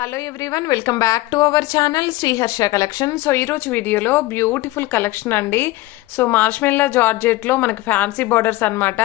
Hello everyone, welcome back to our channel Sriharsha collection. So ఈరోజు వీడియోలో beautiful collection అండి. So మార్ష్మెల్లా జార్జెట్లో మనకి ఫ్యాన్సీ బార్డర్స్ అనమాట.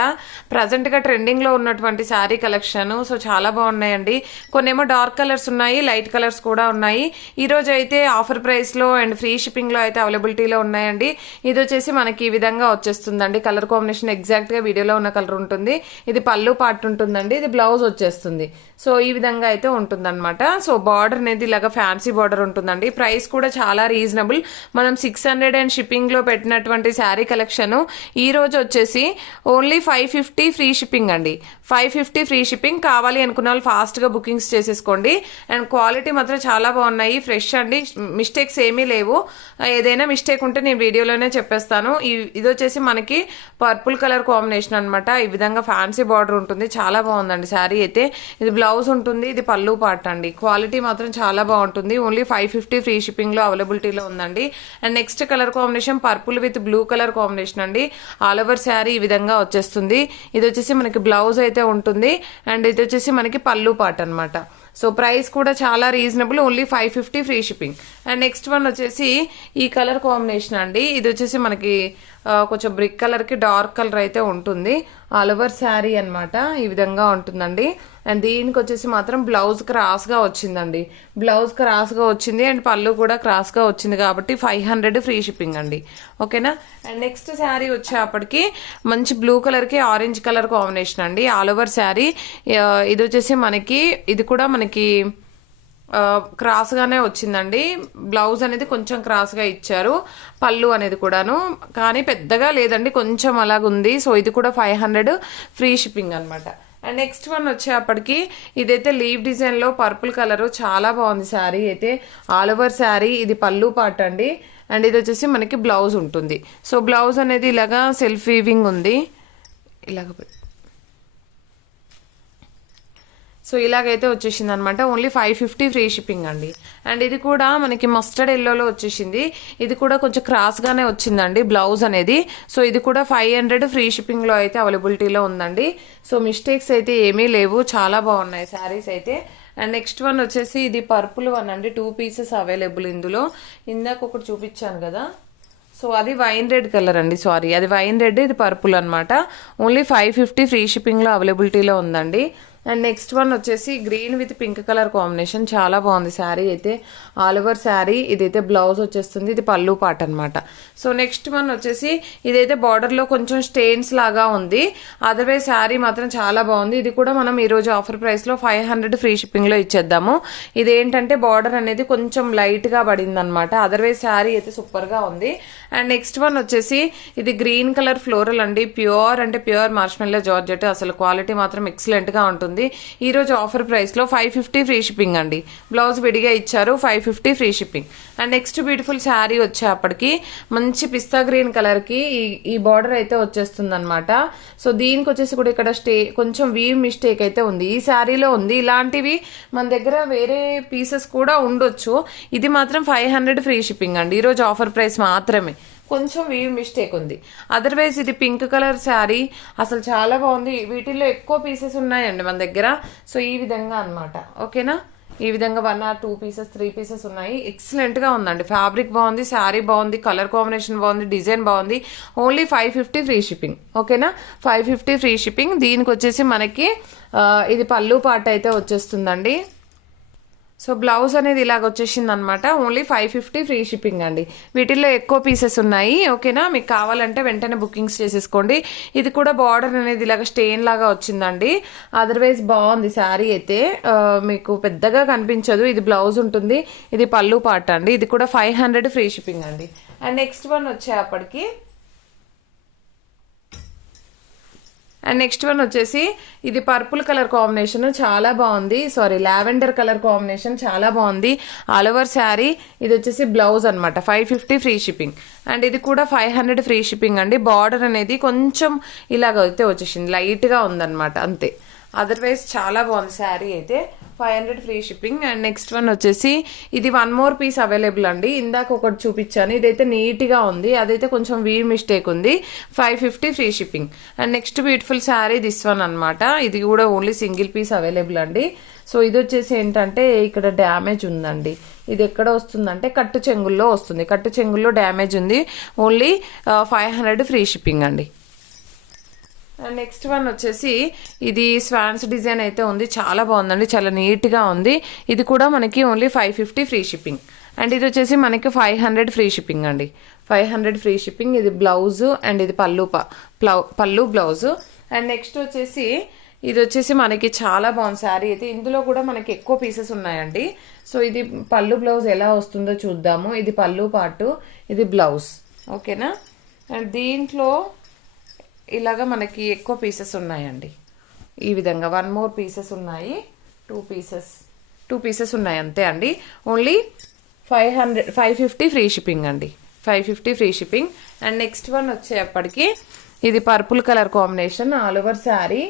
ప్రజెంట్గా ట్రెండింగ్లో ఉన్నటువంటి శారీ కలెక్షన్. సో చాలా బాగున్నాయండి. కొన్నేమో డార్క్ కలర్స్ ఉన్నాయి, లైట్ కలర్స్ కూడా ఉన్నాయి. ఈరోజు అయితే ఆఫర్ ప్రైస్లో అండ్ ఫ్రీ షిప్పింగ్లో అయితే అవైలబిలిటీలో ఉన్నాయండి. ఇది వచ్చేసి మనకి ఈ విధంగా వచ్చేస్తుందండి. కలర్ కాంబినేషన్ ఎగ్జాక్ట్గా వీడియోలో ఉన్న కలర్ ఉంటుంది. ఇది పళ్ళు పార్ట్ ఉంటుందండి, ఇది బ్లౌజ్ వచ్చేస్తుంది. సో ఈ విధంగా అయితే ఉంటుందన్నమాట. సో బార్డర్ అనేది ఇలాగా ఫ్యాన్సీ బార్డర్ ఉంటుందండి. ప్రైస్ కూడా చాలా రీజనబుల్. మనం 600 అండ్ షిప్పింగ్ లో పెట్టినటువంటి శారీ కలెక్షన్ ఈ రోజు వచ్చేసి ఓన్లీ 550 ఫ్రీ షిప్పింగ్ అండి. 550 ఫ్రీ షిప్పింగ్. కావాలి అనుకున్న వాళ్ళు ఫాస్ట్ గా బుకింగ్స్ చేసేసుకోండి. అండ్ క్వాలిటీ మాత్రం చాలా బాగున్నాయి, ఫ్రెష్ అండి, మిస్టేక్స్ ఏమీ లేవు. ఏదైనా మిస్టేక్ ఉంటే నేను వీడియోలోనే చెప్పేస్తాను. ఇది వచ్చేసి మనకి పర్పుల్ కలర్ కాంబినేషన్ అనమాట. ఈ విధంగా ఫ్యాన్సీ బార్డర్ ఉంటుంది, చాలా బాగుందండి శారీ అయితే. ఇది బ్లౌజ్ ఉంటుంది, ఇది పళ్ళు పార్ట్ అండి. క్వాలిటీ మాత్రం చాలా బాగుంటుంది. ఓన్లీ 550 ఫ్రీ షిప్పింగ్ లో అవైలబిలిటీలో ఉందండి. And next colour combination purple with blue colour combination అండి. ఆల్ ఓవర్ శారీ ఈ విధంగా వచ్చేస్తుంది. ఇది వచ్చేసి మనకి బ్లౌజ్ అయితే ఉంటుంది. అండ్ ఇది వచ్చేసి మనకి పళ్ళు పార్ట్ అనమాట. సో ప్రైస్ కూడా చాలా reasonable, only 550 free shipping. And next one వచ్చేసి ఈ కలర్ కాంబినేషన్ అండి. ఇది వచ్చేసి మనకి కొంచెం బ్రిక్ కలర్ కి డార్క్ కలర్ అయితే ఉంటుంది. ఆల్ ఓవర్ శారీ అనమాట ఈ విధంగా ఉంటుందండి. అండ్ దీనికి వచ్చేసి మాత్రం బ్లౌజ్ క్రాస్ గా వచ్చిందండి. బ్లౌజ్ క్రాస్ గా వచ్చింది అండ్ పళ్ళు కూడా క్రాస్ గా వచ్చింది కాబట్టి 500 ఫ్రీ షిప్పింగ్ అండి. ఓకేనా. అండ్ నెక్స్ట్ శారీ వచ్చేప్పటికి మంచి బ్లూ కలర్ కి ఆరెంజ్ కలర్ కాంబినేషన్ అండి. ఆల్ ఓవర్ శారీ ఇది వచ్చేసి మనకి ఇది కూడా మనకి క్రాస్ గానే వచ్చిందండి. బ్లౌజ్ అనేది కొంచెం క్రాస్ గా ఇచ్చారు, పళ్ళు అనేది కూడాను కానీ పెద్దగా లేదండి, కొంచెం అలాగుంది. సో ఇది కూడా 500 ఫ్రీ షిప్పింగ్ అనమాట. అండ్ నెక్స్ట్ వన్ వచ్చేప్పటికి ఇదైతే లీవ్ డిజైన్ లో పర్పుల్ కలర్, చాలా బాగుంది శారీ అయితే. ఆల్ ఓవర్ శారీ ఇది పళ్ళు పార్ట్ అండి. అండ్ ఇది వచ్చేసి మనకి బ్లౌజ్ ఉంటుంది. సో బ్లౌజ్ అనేది ఇలాగా సెల్ఫ్ వీవింగ్ ఉంది, ఇలాగ సో ఇలాగైతే వచ్చేసింది అనమాట. ఓన్లీ 550 ఫ్రీ షిప్పింగ్ అండి. అండ్ ఇది కూడా మనకి మస్టర్డ్ ఎల్లోలో వచ్చేసింది. ఇది కూడా కొంచెం క్రాస్ గానే వచ్చిందండి బ్లౌజ్ అనేది. సో ఇది కూడా 500 ఫ్రీ షిప్పింగ్ లో అయితే అవైలబిలిటీలో ఉందండి. సో మిస్టేక్స్ అయితే ఏమీ లేవు, చాలా బాగున్నాయి శారీస్ అయితే. అండ్ నెక్స్ట్ వన్ వచ్చేసి ఇది పర్పుల్ వన్ అండి. 2 పీసెస్ అవైలబుల్ ఇందులో. ఇందాక ఒకటి చూపించాను కదా, సో అది వైన్ రెడ్ కలర్ అండి, సారీ అది వైన్ రెడ్, ఇది పర్పుల్ అనమాట. ఓన్లీ 550 ఫ్రీ షిప్పింగ్ లో అవైలబిలిటీలో ఉందండి. అండ్ నెక్స్ట్ వన్ వచ్చేసి green with pink colour combination, చాలా బాగుంది శారీ అయితే. ఆల్ ఓవర్ శారీ ఇదైతే బ్లౌజ్ వచ్చేస్తుంది, ఇది పళ్ళు పార్ట్ అనమాట. సో నెక్స్ట్ వన్ వచ్చేసి ఇదైతే బార్డర్ లో కొంచెం స్టెయిన్స్ లాగా ఉంది, అదర్వైజ్ శారీ మాత్రం చాలా బాగుంది. ఇది కూడా మనం ఈ రోజు ఆఫర్ ప్రైస్ లో 500 ఫ్రీ షిప్పింగ్ లో ఇచ్చేద్దాము. ఇదేంటంటే బార్డర్ అనేది కొంచెం లైట్ గా పడింది అనమాట, అదర్వైజ్ శారీ అయితే సూపర్ గా ఉంది. అండ్ నెక్స్ట్ వన్ వచ్చేసి ఇది గ్రీన్ కలర్ ఫ్లోరల్ అండి. ప్యూర్ అంటే ప్యూర్ మార్ష్మెల్లా జార్జెట్, అసలు క్వాలిటీ మాత్రం ఎక్సలెంట్ గా ఉంటుంది. ఈ రోజు ఆఫర్ ప్రైస్ లో 550 ఫ్రీ షిప్పింగ్ అండి. బ్లౌజ్ విడిగా ఇచ్చారు, 550 free shipping. And next beautiful sari వచ్చేప్పటికి మంచి పిస్తా గ్రీన్ కలర్ కి ఈ బార్డర్ అయితే వచ్చేస్తుంది అనమాట. సో దీనికి వచ్చేసి కూడా ఇక్కడ కొంచెం వీవ్ మిస్టేక్ అయితే ఉంది, ఈ శారీలో ఉంది. ఇలాంటివి మన దగ్గర వేరే పీసెస్ కూడా ఉండొచ్చు. ఇది మాత్రం 500 ఫ్రీ షిప్పింగ్ అండి. ఈ రోజు ఆఫర్ ప్రైస్ మాత్రమే, కొంచెం వీవ్ మిస్టేక్ ఉంది. అదర్వైజ్ ఇది పింక్ కలర్ శారీ, అసలు చాలా బాగుంది. వీటిల్లో ఎక్కువ పీసెస్ ఉన్నాయండి మన దగ్గర. సో ఈ విధంగా అనమాట. ఓకేనా. ఈ విధంగా 1 or 2 పీసెస్ 3 పీసెస్ ఉన్నాయి. ఎక్సలెంట్ గా ఉందండి. ఫ్యాబ్రిక్ బాగుంది, శారీ బాగుంది, కలర్ కాంబినేషన్ బాగుంది, డిజైన్ బాగుంది. Only 550 free shipping. ఓకేనా. 550 ఫ్రీ షిప్పింగ్. దీనికి వచ్చేసి మనకి ఇది పళ్ళు పార్ట్ అయితే వచ్చేస్తుందండి. సో బ్లౌజ్ అనేది ఇలాగ వచ్చేసింది అనమాట. ఓన్లీ 550 ఫ్రీ షిప్పింగ్ అండి. వీటిల్లో ఎక్కువ పీసెస్ ఉన్నాయి. ఓకేనా. మీకు కావాలంటే వెంటనే బుకింగ్స్ చేసేసుకోండి. ఇది కూడా బార్డర్ అనేది ఇలాగ స్టెయిన్ లాగా వచ్చిందండి, అదర్వైజ్ బాగుంది శారీ అయితే. మీకు పెద్దగా కనిపించదు. ఇది బ్లౌజ్ ఉంటుంది, ఇది పళ్ళు పార్ట్ అండి. ఇది కూడా 500 ఫ్రీ షిప్పింగ్ అండి. అండ్ నెక్స్ట్ వన్ వచ్చేప్పటికి ఇది పర్పుల్ కలర్ కాంబినేషన్, చాలా బాగుంది. సారీ, లావెండర్ కలర్ కాంబినేషన్, చాలా బాగుంది. ఆల్ ఓవర్ శారీ ఇది వచ్చేసి బ్లౌజ్ అనమాట. 550 ఫ్రీ షిప్పింగ్. అండ్ ఇది కూడా 500 ఫ్రీ షిప్పింగ్ అండి. బార్డర్ అనేది కొంచెం ఇలాగ అయితే వచ్చేసింది, లైట్ గా ఉందన్నమాట అంతే. అదర్వైజ్ చాలా బాగుంది శారీ అయితే. 500 free shipping. And next one వచ్చేసి ఇది 1 మోర్ పీస్ అవైలబుల్ అండి. ఇందాక ఒకటి చూపించాను, ఇదైతే నీట్ గా ఉంది, అదైతే కొంచెం వీవ్ మిస్టేక్ ఉంది. 550 free shipping. And next beautiful sari this one అనమాట. ఇది కూడా ఓన్లీ సింగిల్ పీస్ అవైలబుల్ అండి. సో ఇది వచ్చేసి ఏంటంటే ఇక్కడ డ్యామేజ్ ఉందండి. ఇది ఎక్కడ వస్తుందంటే కట్టు చెంగుల్లో వస్తుంది. కట్టు చెంగుల్లో డ్యామేజ్ ఉంది. ఓన్లీ 500 ఫ్రీ షిప్పింగ్ అండి. అండ్ నెక్స్ట్ వన్ వచ్చేసి ఇది స్వాన్స్ డిజైన్ అయితే ఉంది. చాలా బాగుందండి, చాలా నీట్గా ఉంది. ఇది కూడా మనకి ఓన్లీ 550 ఫ్రీ షిప్పింగ్. అండ్ ఇది వచ్చేసి మనకి 500 ఫ్రీ షిప్పింగ్ అండి. 500 ఫ్రీ షిప్పింగ్. ఇది బ్లౌజ్ అండ్ ఇది పళ్ళు బ్లౌజ్. అండ్ నెక్స్ట్ వచ్చేసి ఇది వచ్చేసి మనకి చాలా బాగుంది శారీ అయితే. ఇందులో కూడా మనకి ఎక్కువ పీసెస్ ఉన్నాయండి. సో ఇది పళ్ళు బ్లౌజ్ ఎలా వస్తుందో చూద్దాము. ఇది పళ్ళు పాటు, ఇది బ్లౌజ్, ఓకేనా. అండ్ దీంట్లో ఇలాగా మనకి ఎక్కువ పీసెస్ ఉన్నాయండి. ఈ విధంగా 1 more పీసెస్ ఉన్నాయి. 2 పీసెస్ ఉన్నాయి అంతే అండి. ఓన్లీ 550 ఫ్రీ షిప్పింగ్ అండి. 550 free shipping. And next one వచ్చేప్పటికి ఇది purple colour combination all over sari.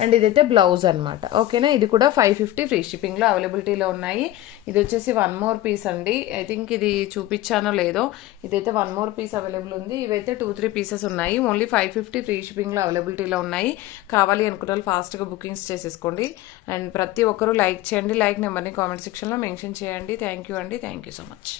And ఇదైతే బ్లౌజ్ అనమాట, ఓకేనా. ఇది కూడా 550 ఫ్రీ షిప్పింగ్లో అవైలబిలిటీలో ఉన్నాయి. ఇది వచ్చేసి 1 more పీస్ అండి. ఐ థింక్ ఇది చూపించానో లేదో. ఇదైతే 1 more పీస్ అవైలబుల్ ఉంది. ఇవైతే 2-3 పీసెస్ ఉన్నాయి. ఓన్లీ 550 ఫ్రీ షిప్పింగ్లో అవైలబిలిటీలో ఉన్నాయి. కావాలి అనుకున్న వాళ్ళు ఫాస్ట్గా బుకింగ్స్ చేసేసుకోండి. అండ్ ప్రతి ఒక్కరూ లైక్ చేయండి. లైక్ నెంబర్ని కామెంట్ సెక్షన్లో మెన్షన్ చేయండి. థ్యాంక్ యూ అండి. Thank you so much.